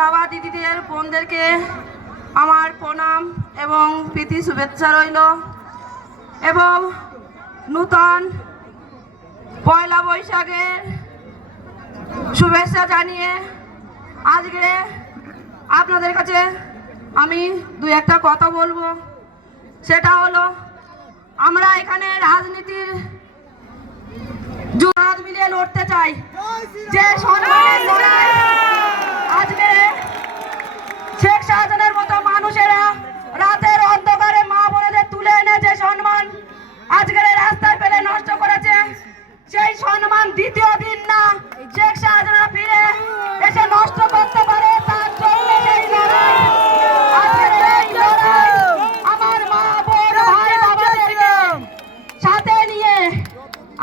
বাবা দিদিদের বোনদেরকে আমার প্রণাম এবং প্রীতি শুভেচ্ছা রইল। এবং নূতন পয়লা বৈশাখের শুভেচ্ছা জানিয়ে আজকে আপনাদের কাছে আমি দু একটা কথা বলবো। সেটা হলো, আমরা এখানে রাজনীতির হাত মিলিয়ে লড়তে চাই। যে সম্মানের লড়াই আজকে শেখ শাহজাহানের মতো মানুষেরা রাতের অন্ধকারে মা বোনেদের তুলে এনে যে সম্মান আজকের রাস্তায় ফেলে নষ্ট করেছে, সেই সম্মান দ্বিতীয় দিন না শেখ শাহজাহান ফিরে এসে নষ্ট করতে পারে, তার জন্য এই লড়াই। আজকের এই লড়াই আমার মা বোন ভাই বাবাদেরকে সাথে নিয়ে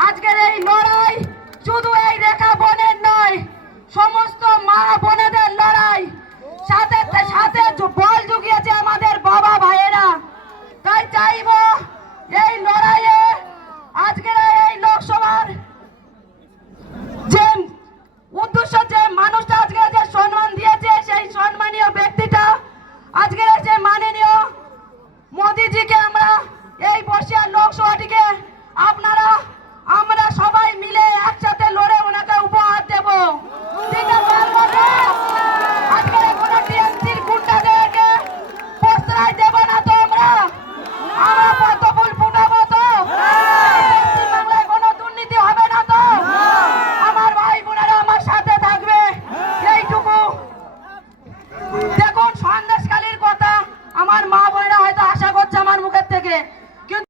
আজকের এই লড়াই